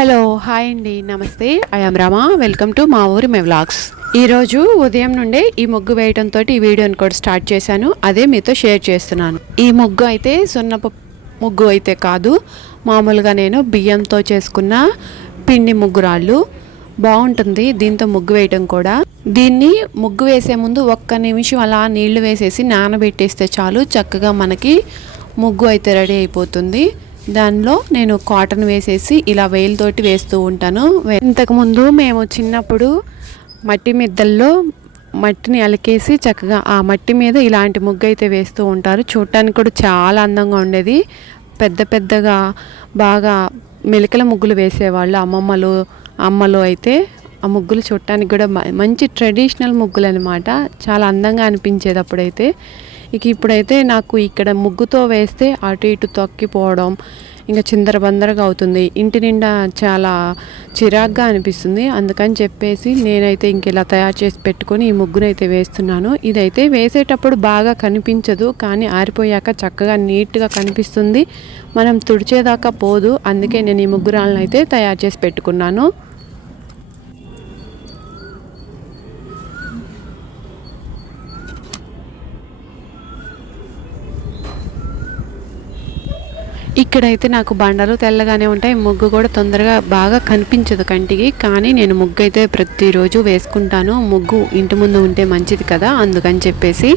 Hello hi అండి నమస్తే I am Rama welcome to మా ఊరి మై వ్లాగ్స్. ఈరోజు ఉదయం నుండే ఈ ముగ్గు వేయడంతో ఈ వీడియోని కూడా స్టార్ట్ చేశాను, అదే మీతో షేర్ చేస్తున్నాను. ఈ ముగ్గు అయితే సున్నపు ముగ్గు అయితే కాదు, మామూలుగా నేను బియ్యంతో చేసుకున్న పిండి ముగ్గురాళ్ళు. బాగుంటుంది దీంతో ముగ్గు వేయడం కూడా. దీన్ని ముగ్గు వేసే ముందు ఒక్క నిమిషం అలా నీళ్లు వేసేసి నానబెట్టేస్తే చాలు, చక్కగా మనకి ముగ్గు అయితే రెడీ అయిపోతుంది. దానిలో నేను కాటన్ వేసేసి ఇలా వేలుతోటి వేస్తూ ఉంటాను. ఇంతకుముందు మేము చిన్నప్పుడు మట్టి మిద్దల్లో మట్టిని అలికేసి చక్కగా ఆ మట్టి మీద ఇలాంటి ముగ్గు అయితే వేస్తూ ఉంటారు. చూడటానికి కూడా చాలా అందంగా ఉండేది. పెద్ద పెద్దగా బాగా మెలికల ముగ్గులు వేసేవాళ్ళు అమ్మలు అయితే. ఆ ముగ్గులు చూడటానికి కూడా మంచి ట్రెడిషనల్ ముగ్గులు అనమాట. చాలా అందంగా అనిపించేది అప్పుడైతే. ఇప్పుడైతే నాకు ఇక్కడ ముగ్గుతో వేస్తే అటు ఇటు తొక్కిపోవడం, ఇంకా చిందరబందరగా అవుతుంది, ఇంటి నిండా చాలా చిరాగ్గా అనిపిస్తుంది. అందుకని చెప్పేసి నేనైతే ఇంక ఇలా తయారు చేసి పెట్టుకొని ఈ ముగ్గునైతే వేస్తున్నాను. ఇదైతే వేసేటప్పుడు బాగా కనిపించదు, కానీ ఆరిపోయాక చక్కగా నీట్గా కనిపిస్తుంది. మనం తుడిచేదాకా పోదు. అందుకే నేను ఈ ముగ్గురాలను అయితే తయారు చేసి పెట్టుకున్నాను. ఇక్కడైతే నాకు బండలు తెల్లగానే ఉంటాయి, ముగ్గు కూడా తొందరగా బాగా కనిపించదు కంటికి. కానీ నేను ముగ్గు అయితే ప్రతిరోజు వేసుకుంటాను. ముగ్గు ఇంటి ముందు ఉంటే మంచిది కదా, అందుకని చెప్పేసి.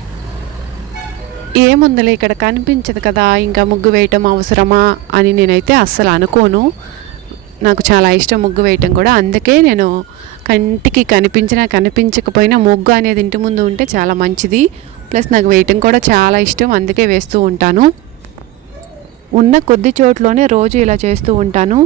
ఏముందలే ఇక్కడ కనిపించదు కదా, ఇంకా ముగ్గు వేయటం అవసరమా అని నేనైతే అస్సలు అనుకోను. నాకు చాలా ఇష్టం ముగ్గు వేయటం కూడా. అందుకే నేను కంటికి కనిపించినా కనిపించకపోయినా ముగ్గు అనేది ఇంటి ముందు ఉంటే చాలా మంచిది. ప్లస్ నాకు వేయటం కూడా చాలా ఇష్టం, అందుకే వేస్తూ ఉంటాను. ఉన్న కొద్ది చోట్లోనే రోజు ఇలా చేస్తూ ఉంటాను.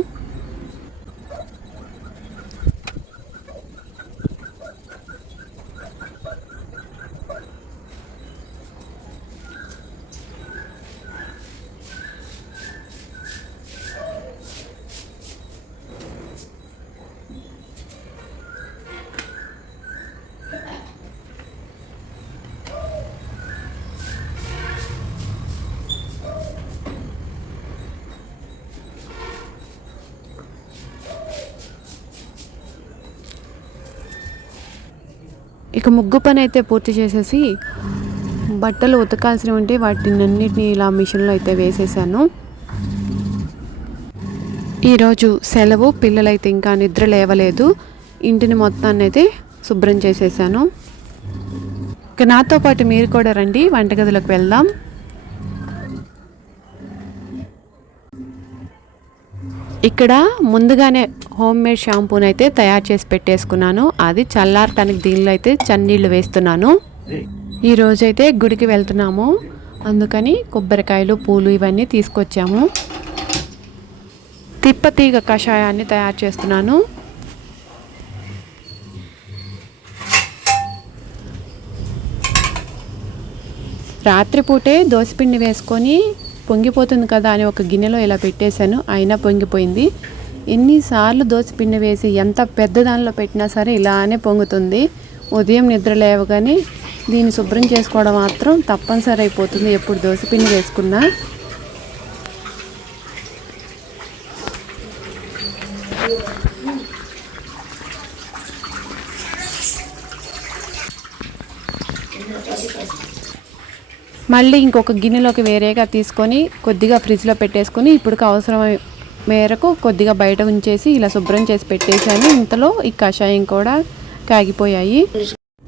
ఇక ముగ్గు పని అయితే పూర్తి చేసేసి బట్టలు ఉతకాల్సి ఉంటే వాటినన్నిటిని ఇలా మిషన్లో అయితే వేసేసాను. ఈరోజు సెలవు, పిల్లలైతే ఇంకా నిద్ర లేవలేదు. ఇంటిని మొత్తాన్ని అయితే శుభ్రం చేసేసాను. ఇక నాతో పాటు మీరు కూడా రండి, వంటగదిలోకి వెళ్దాం. ఇక్కడ ముందుగానే హోమ్ మేడ్ షాంపూని అయితే తయారు చేసి పెట్టేసుకున్నాను. అది చల్లారటానికి దీనిలో అయితే చన్నీళ్ళు వేస్తున్నాను. ఈరోజైతే గుడికి వెళ్తున్నాము, అందుకని కొబ్బరికాయలు పూలు ఇవన్నీ తీసుకొచ్చాము. తిప్పతీగ కషాయాన్ని తయారు చేస్తున్నాను. రాత్రిపూటే దోసపిండి వేసుకొని పొంగిపోతుంది కదా అని ఒక గిన్నెలో ఇలా పెట్టేశాను, అయినా పొంగిపోయింది. ఎన్నిసార్లు దోసపిండి వేసి ఎంత పెద్ద దానిలో పెట్టినా సరే ఇలానే పొంగుతుంది. ఉదయం నిద్ర లేవగానే దీన్ని శుభ్రం చేసుకోవడం మాత్రం తప్పనిసరి అయిపోతుంది ఎప్పుడు దోసపిండి వేసుకున్నా. మళ్ళీ ఇంకొక గిన్నెలోకి వేరేగా తీసుకొని కొద్దిగా ఫ్రిడ్జ్లో పెట్టేసుకొని ఇప్పుడు అవసరం మేరకు కొద్దిగా బయట ఉంచేసి ఇలా శుభ్రం చేసి పెట్టేశాను. ఇంతలో ఈ కషాయం కూడా కాగిపోయాయి.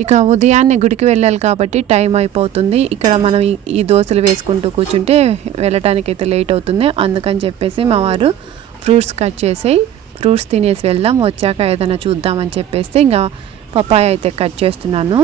ఇక ఉదయాన్నే గుడికి వెళ్ళాలి కాబట్టి టైం అయిపోతుంది. ఇక్కడ మనం ఈ దోశలు వేసుకుంటూ కూర్చుంటే వెళ్ళటానికైతే లేట్ అవుతుంది. అందుకని చెప్పేసి మా వారు ఫ్రూట్స్ కట్ చేసి ఫ్రూట్స్ తినేసి వెళ్దాం, వచ్చాక ఏదైనా చూద్దామని చెప్పేస్తే ఇంకా పపాయ అయితే కట్ చేస్తున్నాను.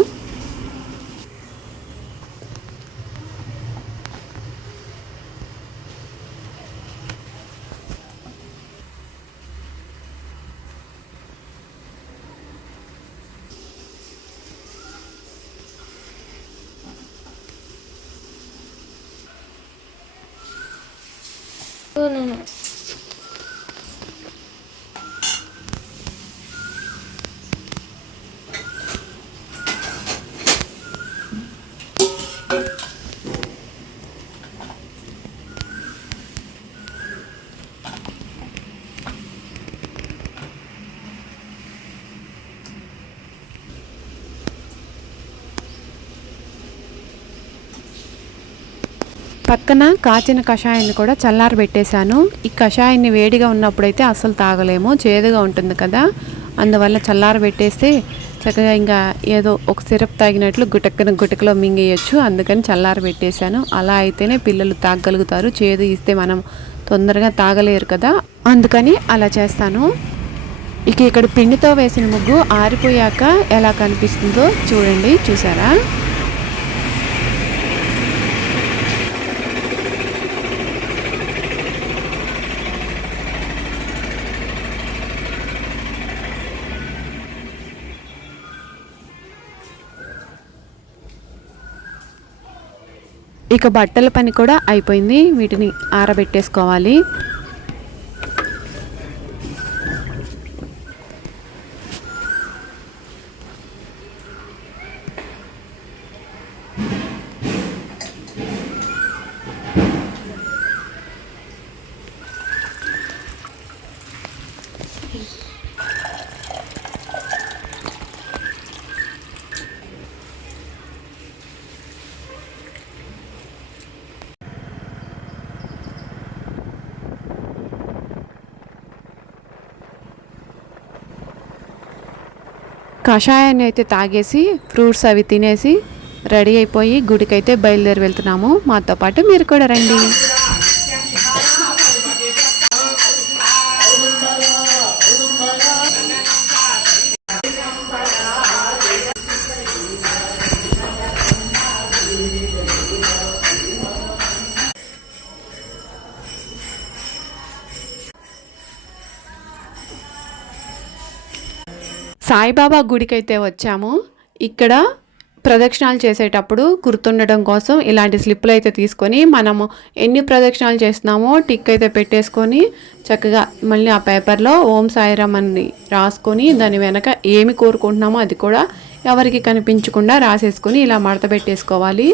పక్కన కాచిన కషాయాన్ని కూడా చల్లారబెట్టేశాను. ఈ కషాయాన్ని వేడిగా ఉన్నప్పుడైతే అస్సలు తాగలేము, చేదుగా ఉంటుంది కదా. అందువల్ల చల్లారబెట్టేస్తే చక్కగా ఇంకా ఏదో ఒక సిరప్ తాగినట్లు గుటకలో మింగేయచ్చు. అందుకని చల్లారబెట్టేశాను. అలా అయితేనే పిల్లలు తాగలుగుతారు. చేదు ఇస్తే మనం తొందరగా తాగలేరు కదా, అందుకని అలా చేస్తాను. ఇక్కడ పిండితో వేసిన ముగ్గు ఆరిపోయాక ఎలా కనిపిస్తుందో చూడండి. చూసారా? ఇక బట్టల పని కూడా అయిపోయింది. వీటిని ఆరబెట్టేసుకోవాలి. కషాయాన్ని అయితే తాగేసి ఫ్రూట్స్ అవి తినేసి రెడీ అయిపోయి గుడికైతే బయలుదేరి వెళ్తున్నాము. మాతో పాటు మీరు కూడా రండి. సాయిబాబా గుడికైతే వచ్చాము. ఇక్కడ ప్రదక్షిణాలు చేసేటప్పుడు గుర్తుండడం కోసం ఇలాంటి స్లిప్లు అయితే తీసుకొని మనము ఎన్ని ప్రదక్షిణాలు చేస్తున్నామో టిక్ అయితే పెట్టేసుకొని చక్కగా మళ్ళీ ఆ పేపర్లో ఓం సాయిరామ్ అని రాసుకొని దాని వెనక ఏమి కోరుకుంటున్నామో అది కూడా ఎవరికి కనిపించకుండా రాసేసుకొని ఇలా మడత పెట్టేసుకోవాలి.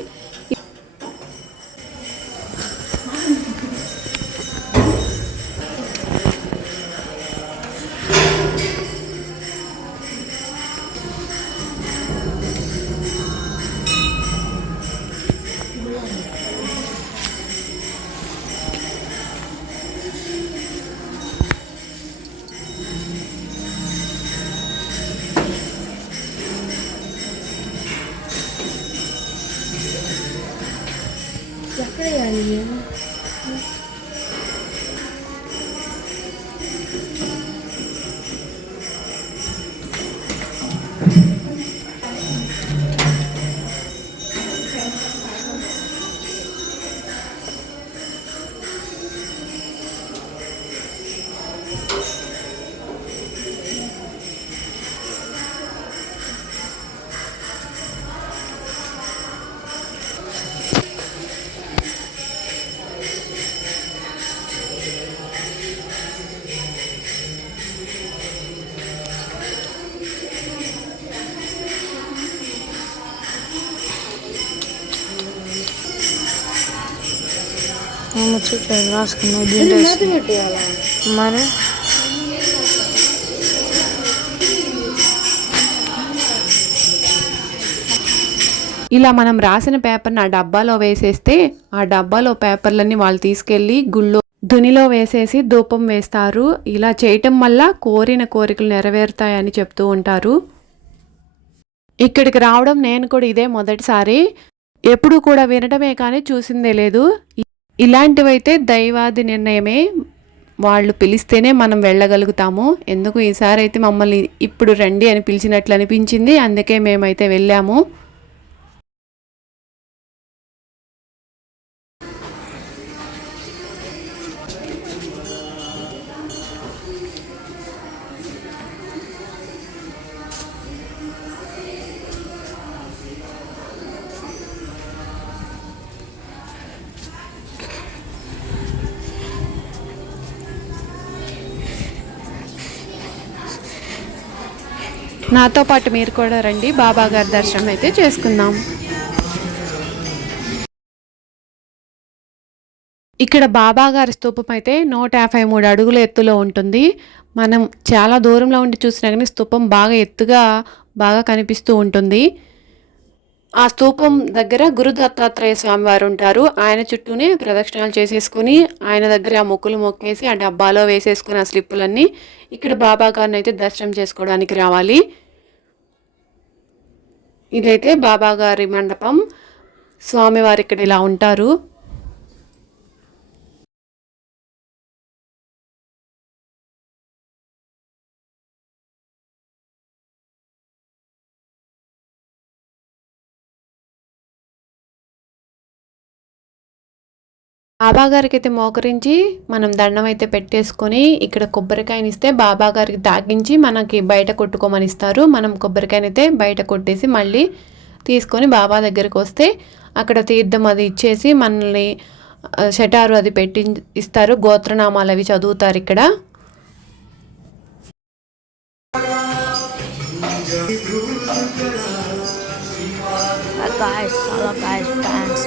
రాసుకున్నావు దీంట్లో మరి ఇలా మనం రాసిన పేపర్ని ఆ డబ్బాలో వేసేస్తే ఆ డబ్బాలో పేపర్లన్నీ వాళ్ళు తీసుకెళ్ళి గుళ్ళో దునిలో వేసేసి ధూపం వేస్తారు. ఇలా చేయటం వల్ల కోరిన కోరికలు నెరవేరుతాయని చెప్తూ ఉంటారు. ఇక్కడికి రావడం నేను కూడా ఇదే మొదటిసారి. ఎప్పుడు కూడా వినడమే కానీ చూసిందే లేదు. ఇలాంటివైతే దైవాది నిర్ణయమే. వాళ్ళు పిలిస్తేనే మనం వెళ్ళగలుగుతాము. ఎందుకు ఈసారి అయితే మమ్మల్ని ఇప్పుడు రండి అని పిలిచినట్లు అనిపించింది. అందుకే మేమైతే వెళ్ళాము. నాతో పాటు మీరు కూడా రండి, బాబా గారి దర్శనం అయితే చేసుకుందాం. ఇక్కడ బాబా గారి స్తూపం అయితే 153 అడుగుల ఎత్తులో ఉంటుంది. మనం చాలా దూరంలో ఉండి చూసినా కానీ స్తూపం బాగా ఎత్తుగా బాగా కనిపిస్తూ ఉంటుంది. ఆ స్తూపం దగ్గర గురు దత్తాత్రేయ స్వామి వారు ఉంటారు. ఆయన చుట్టూనే ప్రదక్షిణాలు చేసేసుకుని ఆయన దగ్గర ఆ మొక్కులు మొక్కేసి ఆ డబ్బాలో వేసేసుకుని ఆ స్లిప్పులన్నీ ఇక్కడ బాబా గారిని అయితే దర్శనం చేసుకోవడానికి రావాలి. ఇదైతే బాబా గారి మండపం. స్వామివారు ఇక్కడ ఇలా ఉంటారు. బాబా గారికి అయితే మోకరించి మనం దండం అయితే పెట్టేసుకొని ఇక్కడ కొబ్బరికాయని ఇస్తే బాబా గారికి తాగించి మనకి బయట కొట్టుకోమని ఇస్తారు. మనం కొబ్బరికాయనైతే బయట కొట్టేసి మళ్ళీ తీసుకొని బాబా దగ్గరికి వస్తే అక్కడ తీర్థం అది ఇచ్చేసి మనల్ని షటారు అది పెట్టి ఇస్తారు. గోత్రనామాలు అవి చదువుతారు ఇక్కడ. guys, hello guys, fans.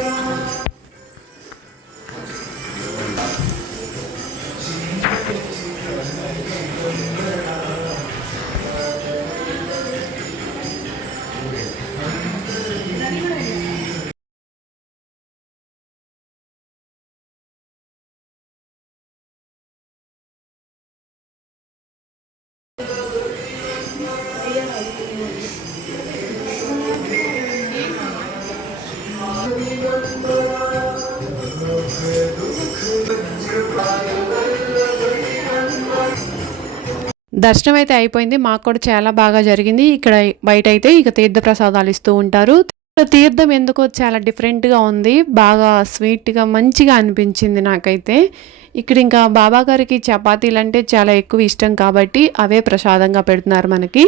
దర్శనం అయితే అయిపోయింది. మాకు కూడా చాలా బాగా జరిగింది. ఇక్కడ బయట అయితే ఇక తీర్థ ప్రసాదాలు ఇస్తూ ఉంటారు. తీర్థం ఎందుకో చాలా డిఫరెంట్గా ఉంది. బాగా స్వీట్గా మంచిగా అనిపించింది నాకైతే. ఇక్కడ ఇంకా బాబా గారికి చపాతీలు అంటే చాలా ఎక్కువ ఇష్టం కాబట్టి అవే ప్రసాదంగా పెడుతున్నారు మనకి.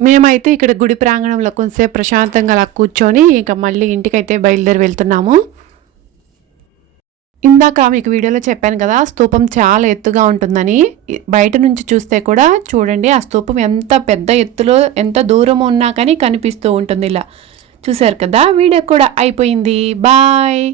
మేమైతే ఇక్కడ గుడి ప్రాంగణంలో కొంచెంసేపు ప్రశాంతంగా అలా కూర్చొని ఇక మళ్ళీ ఇంటికైతే బయలుదేరి వెళ్తున్నాము. ఇందాక మీకు వీడియోలో చెప్పాను కదా స్తూపం చాలా ఎత్తుగా ఉంటుందని. బయట నుంచి చూస్తే కూడా చూడండి ఆ స్తూపం ఎంత పెద్ద ఎత్తులో ఎంత దూరం ఉన్నా కానీ కనిపిస్తూ ఉంటుంది ఇలా. చూసారు కదా, వీడియో కూడా అయిపోయింది. బాయ్.